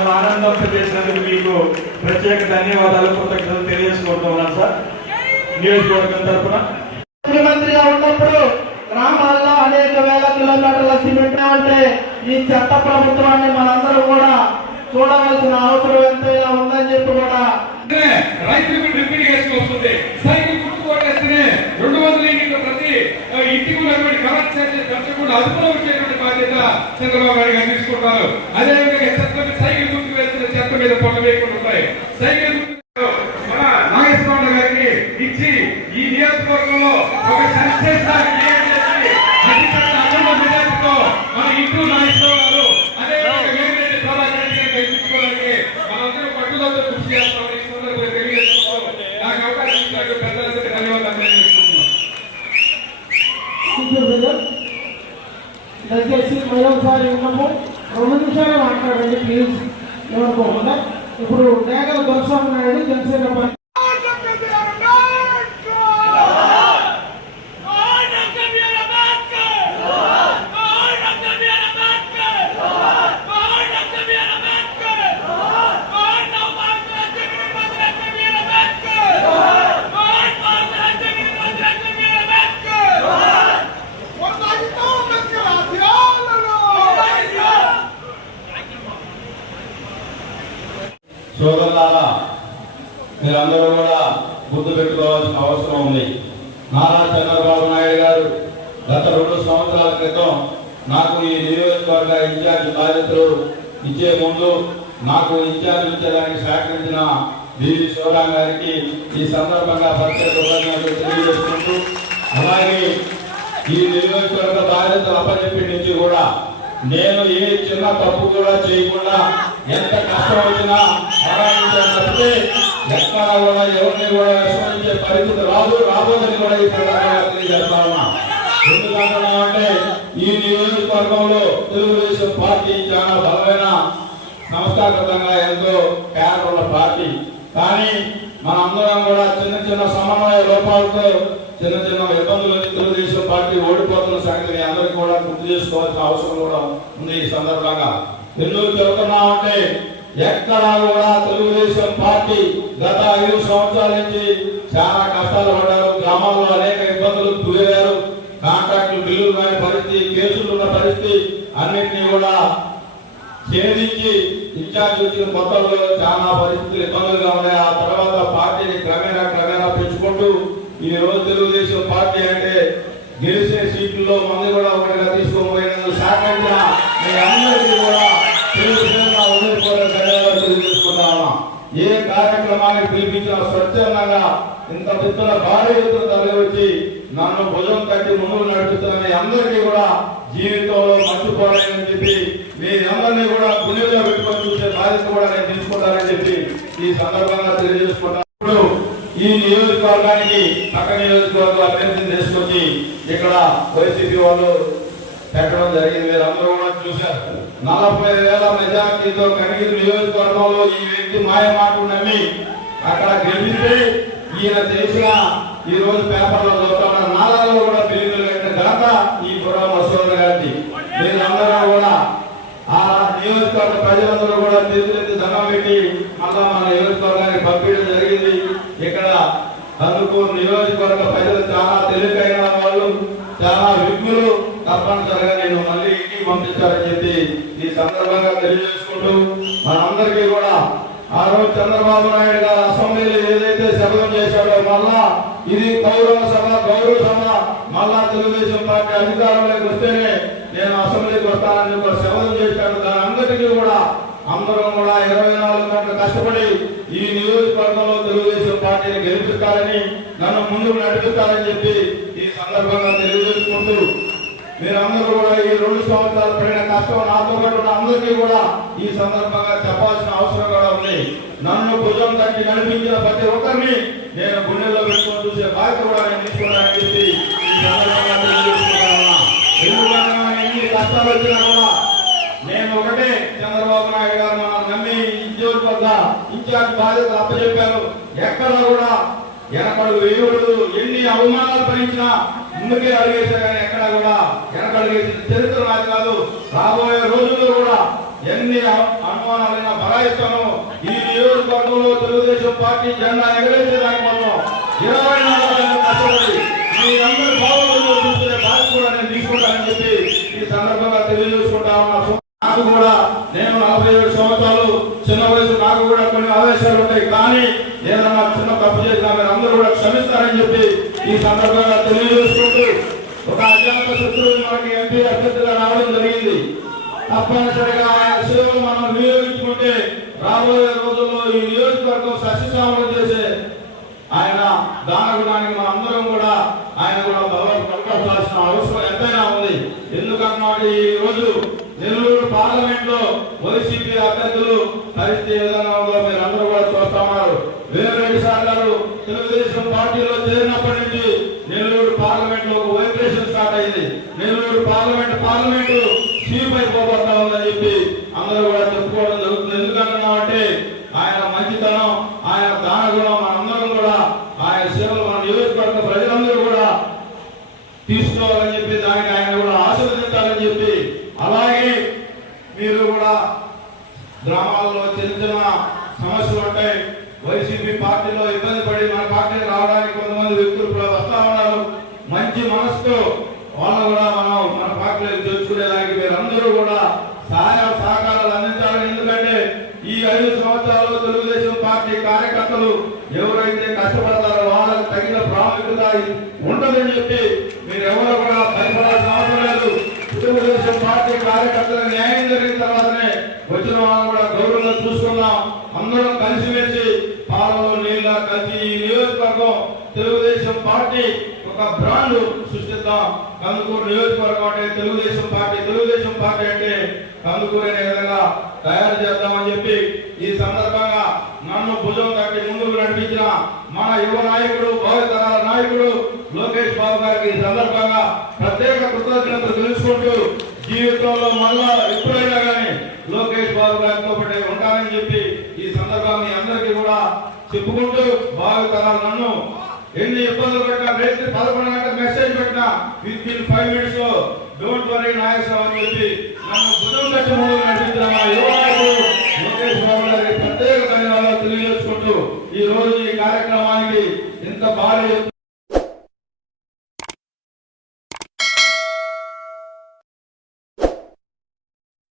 మమ్మల్ని ఆనందం చేసినందుకు మీకు ప్రత్యేక ధన్యవాదాలు కృతజ్ఞతలు తెలియజేసుకుంటున్నాను సార్. నియోజకవర్గం తరఫున. ముఖ్యమంత్రిగా ఉన్నప్పుడు గ్రామాల్లో అనేక వేల కిలోమీటర్ల సిమెంట్ అంటే ఈ చెత్త ప్రభుత్వాన్ని మనందరం కూడా చూడవలసిన అవసరం ఎంతైనా ఉందని చెప్పి కూడా రైతులకు డ్రిప్పింగ్ వేసుకు వస్తుంది సైకిల్ గుర్తు కొట్టేస్తేనే రెండు వందల యూనిట్ల ప్రతి ఆ, ఇంటికి ఉన్నటువంటి కరెంట్ ఛార్జెస్ పెంచకుండా అదుపులో వచ్చేటువంటి బాధ్యత చంద్రబాబు నాయుడు గారు తీసుకుంటున్నారు అదేవిధంగా చెత్త మీద సైకిల్ గుర్తు వేస్తున్న చెత్త మీద పొట్ట వేయకుండా ఉంటాయి సైకిల్ మన నాగేశ్వరరావు గారికి ఇచ్చి ఈ నియోజకవర్గంలో ఒక సంక్షేమాన్ని మన ఇంటూ నాగేశ్వరరావు గారు అదేవిధంగా వేమిరెడ్డి మనందరం పట్టుదలతో కృషి నాకు అవకాశం ఇచ్చినట్టు పెద్దలందరికీ ధన్యవాదాలు దయచేసి మరొకసారి ఉన్నాము రెండు నిమిషాలు మాట్లాడండి ప్లీజ్ ఏమనుకోకుండా ఇప్పుడు మేఘల దొరస్వామి నాయుడు జనసేన పార్టీ అవసరం ఉంది. నారా చంద్రబాబు నాయుడు గారు గత రెండు సంవత్సరాల క్రితం నాకు ఈ నియోజకవర్గ ఇన్ఛార్జ్ బాధ్యతలు ఇచ్చే ముందు నాకు ఇన్ఛార్జ్ ఇచ్చేదానికి సహకరించిన వివి శివరాం గారికి ఈ సందర్భంగా ప్రత్యేక కృతజ్ఞతలు తెలియజేసుకుంటూ అలాగే ఈ నియోజకవర్గ బాధ్యతలు అప్పచెప్పి నుంచి కూడా నేను ఏ చిన్న తప్పు కూడా చేయకుండా ఎంత కష్టం వచ్చినా ఎక్కడ కూడా ఎవరిని కూడా విస్మరించే పరిస్థితి రాదు రాబోదని కూడా ఈ సందర్భంగా తెలియజేస్తా ఉన్నా ఎందుకంటున్నామంటే ఈ నియోజకవర్గంలో తెలుగుదేశం పార్టీ చాలా బలమైన సంస్థాగతంగా ఎంతో కేర్ ఉన్న పార్టీ. కానీ మనందరం కూడా చిన్న చిన్న సమన్వయ లోపాలతో చిన్న చిన్న ఇబ్బందులు తెలుగుదేశం పార్టీ ఓడిపోతున్న సంగతిని అందరికీ కూడా గుర్తు చేసుకోవాల్సిన అవసరం కూడా ఉంది ఈ సందర్భంగా. ఎందుకు చెబుతున్నామంటే ఎక్కడా కూడా తెలుగుదేశం పార్టీ గత ఐదు సంవత్సరాల నుంచి చాలా కష్టాలు పడ్డారు. గ్రామాల్లో అనేక ఇబ్బందులు గురయ్యారు. కాంట్రాక్టులు బిల్లులు కాని పరిస్థితి కేసులు ఉన్న పరిస్థితి అన్నింటినీ కూడా ఛేదించి ఇన్ఛార్జ్ వచ్చిన మొత్తంలో చాలా పరిస్థితులు ఇబ్బందులుగా ఉన్నాయి. ఆ తర్వాత పార్టీని క్రమేణా క్రమేణా పెంచుకుంటూ ఈ రోజు తెలుగుదేశం పార్టీ అంటే గెలిచే సీట్లలో మంది కూడా ఒకటిగా తీసుకోబోయినందుకు సహకరించిన మీ అందరికీ కూడా తెలుగుదేశంగా ఉదయపూర్వక ధన్యవాదాలు తెలియజేసుకుంటామా ఏ అమ్మాయి పిలిపించిన స్వచ్ఛందంగా ఇంత పెద్ద భారీ ఎత్తున తరలి వచ్చి నన్ను భుజం తట్టి ముందుకు నడుపుతున్న మీ అందరికీ కూడా జీవితంలో మర్చిపోలేనని చెప్పి మీ అందరినీ కూడా గుండెల్లో పెట్టుకొని చూసే బాధ్యత కూడా నేను తీసుకుంటానని చెప్పి ఈ సందర్భంగా తెలియజేసుకుంటాను ఈ నియోజకవర్గానికి పక్క నియోజకవర్గ అభ్యర్థిని తీసుకొచ్చి ఇక్కడ వైసీపీ వాళ్ళు పెట్టడం జరిగింది. మీరు అందరూ కూడా చూశారు. నలభై వేల మెజార్టీతో కనిగిరి నియోజకవర్గంలో ఈ వ్యక్తి మాయ మాటలు నమ్మి అక్కడ గెలిపితే ఈయన చేసిన ఈ రోజు పేపర్లో చదువుతున్న నాలుగులో కూడా బిల్లులు కట్టిన ఘనత ఈ బుర్రా మసూద్ గారికి మీరందరూ కూడా ఆ నియోజకవర్గ ప్రజలందరూ కూడా తిరిగి జమ పెట్టి మళ్ళా మన నియోజకవర్గానికి పంపించడం జరిగింది. ఇక్కడ అందుకు నియోజకవర్గ ప్రజలు చాలా తెలివైన వాళ్ళు చాలా విఘ్నులు. తప్పనిసరిగా నేను మళ్ళీ ఇంటికి పంపించాలని చెప్పి ఈ సందర్భంగా తెలియజేసుకుంటూ మనందరికీ కూడా ఆ రోజు చంద్రబాబు నాయుడు గారు అసెంబ్లీలో ఏదైతే శపథం చేశాడో మళ్ళా ఇది కౌరవ సభ గౌరవ సభ మళ్ళా తెలుగుదేశం పార్టీ అధికారంలోకి వస్తేనే నేను అసెంబ్లీకి వస్తానని ఒక శపథం చేశాడు. దాని అందరికీ కూడా అందరూ కూడా ఇరవై నాలుగు గంటలు కష్టపడి ఈ నియోజకవర్గంలో తెలుగుదేశం పార్టీని గెలిపిస్తారని నన్ను ముందుకు నడిపిస్తారని చెప్పి ఈ సందర్భంగా తెలియజేసుకుంటూ మీరందరూ కూడా ఈ రెండు సంవత్సరాలు పడిన కష్టం నాతో పాటు అందరికీ కూడా ఈ సందర్భంగా చెప్పాల్సిన అవసరం కూడా ఉంది. నన్ను భుజం తట్టి నడిపించిన ప్రతి ఒక్కరిని నేను గుండెల్లో పెట్టుకొని చూసే బాధ్యత కూడా నేను తీసుకున్నానని చెప్పి ఎన్ని కష్టాలు వచ్చినా కూడా నేను ఒకటే చంద్రబాబు నాయుడు గారు మనం నమ్మి ఇన్ఛార్జ్ వద్ద ఇన్ఛార్జ్ బాధ్యతలు అప్పచెప్పారు. ఎక్కడ కూడా వెనకడు వేయకూడదు. ఎన్ని అవమానాలు భరించినా ముందుకే అడిగేశారు కానీ ఎక్కడ కూడా వెనకడుగేసిన చరిత్ర నాది కాదు. రాబోయే రోజుల్లో కూడా ఎన్ని అనుమానాలైనా భరాయిస్తాను ఈ నియోజకవర్గంలో తెలుగుదేశం పార్టీ జెండా ఎగరేసేదానికి మనం ఇరవై నాలుగు కష్టపడి మీ అందరి బాగోగులు చూసుకునే బాధ్యత కూడా నేను తీసుకుంటానని చెప్పి ఈ సందర్భంగా తెలియజేసుకుంటా ఉన్నా. నాకు కూడా నేను నలభై ఏడు సంవత్సరాలు చిన్న వయసు నాకు కూడా కొన్ని ఆవేశాలు ఉంటాయి. కానీ ఏదన్నా చిన్న తప్పు చేసినా మీరు అందరూ కూడా క్షమిస్తారని చెప్పి ఈ సందర్భంగా తెలియజేసుకుంటూ ఒక అజాత శత్రువు మనకి ఎంపీ అభ్యర్థిగా రావడం జరిగింది. తప్పనిసరిగా ఆయన సేవలు మనం వినియోగించుకుంటే రాబోయే రోజుల్లో ఈ నియోజకవర్గం సస్యశ్యామలం చేసే ఆయన దాన గుణానికి మనందరం కూడా ఆయన కూడా బలపడాల్సిన అవసరం ఎంతైనా ఉంది. ఎందుకన్నా ఈ రోజు నెల్లూరు పార్లమెంట్లో వైసీపీ అభ్యర్థులు పరిస్థితి మీరు విధంగా ఉందో మీరు అందరూ కూడా చూస్తా ఉన్నారు వేమిరెడ్డి సార్ గారు తెలుగుదేశం పార్టీలో చేరినప్పటి నుంచి నెల్లూరు పార్లమెంట్లో ఒక వైబ్రేషన్ స్టార్ట్ అయింది నెల్లూరు పార్లమెంట్ పార్లమెంట్ చీప్ అయిపోబోతా ఉందని చెప్పి అందరూ కూడా చెప్పుకోవడం జరుగుతుంది ఎందుకంటున్నామంటే ఆయన మంచితనం ఆయన దాన గుణం మనందరం కూడా ఆయన సేవలు మన నియోజకవర్గ ప్రజలందరూ కూడా తీసుకోవాలని చెప్పి దానికి ఆయన కూడా ఆశీర్వదించాలని చెప్పి అలాగే మీరు కూడా గ్రామాల్లో చిన్న చిన్న సమస్యలు ఉంటాయి వైసీపీ పార్టీలో ఇబ్బంది పడి మన పార్టీకి రావడానికి కొంతమంది వ్యక్తులు వస్తా ఉన్నారు. మంచి మనసుతో వాళ్ళు కూడా మనం మన పార్టీలోకి తెచ్చుకునేదానికి మీరందరూ కూడా సహాయ సహకారాలు అందించాలని ఎందుకంటే ఈ ఐదు సంవత్సరాలు తెలుగుదేశం పార్టీ కార్యకర్తలు ఎవరైతే కష్టపడతారో వాళ్ళకి తగిన ప్రాముఖ్యత ఉండదని చెప్పి మీరు ఎవరు కూడా భయపడాల్సిన అవసరం లేదు తెలుగుదేశం పార్టీ కార్యకర్తల న్యాయం జరిగిన తర్వాతనే వచ్చిన వాళ్ళని కూడా గౌరవంగా చూసుకుందాం అందరం కలిసిమెలిసి పాలలో నీళ్ళ కలిసి ఈ నియోజకవర్గం తెలుగుదేశం పార్టీ ఒక బ్రాండ్ సృష్టిద్దాం కందుకూరు అంటే తెలుగుదేశం పార్టీ తెలుగుదేశం పార్టీ అంటే కందుకూరే విధంగా తయారు చేద్దామని చెప్పి ఈ సందర్భంగా నన్ను భుజం తట్టి ముందుకు నడిపించిన మన యువ నాయకుడు భవితరాల నాయకుడు లోకేష్ బాబు గారికి ఈ సందర్భంగా ప్రత్యేక కృతజ్ఞతలు తెలుసుకుంటూ జీవితంలో మళ్ళా ఎప్పుడైనా కానీ లోకేష్ బాబు గారితో పాటు ఉంటానని చెప్పి ఈ సందర్భాన్ని అందరికీ కూడా చెప్పుకుంటూ భావితరాలు నన్ను ఎన్ని ఇబ్బందులు పెట్టినా రేత్రి పదకొండు గంటల మెసేజ్ పెట్టినా విత్ ఇన్ ఫైవ్ మినిట్స్లో డోంట్ వరీ నాయసం అని చెప్పి నన్ను బుధం కట్టి ముందుకు నడిపించిన మా యువ లోకేష్ బాబు గారికి ప్రత్యేక ధన్యవాదాలు తెలియజేసుకుంటూ ఈ రోజు ఈ కార్యక్రమానికి ఇంత భారీ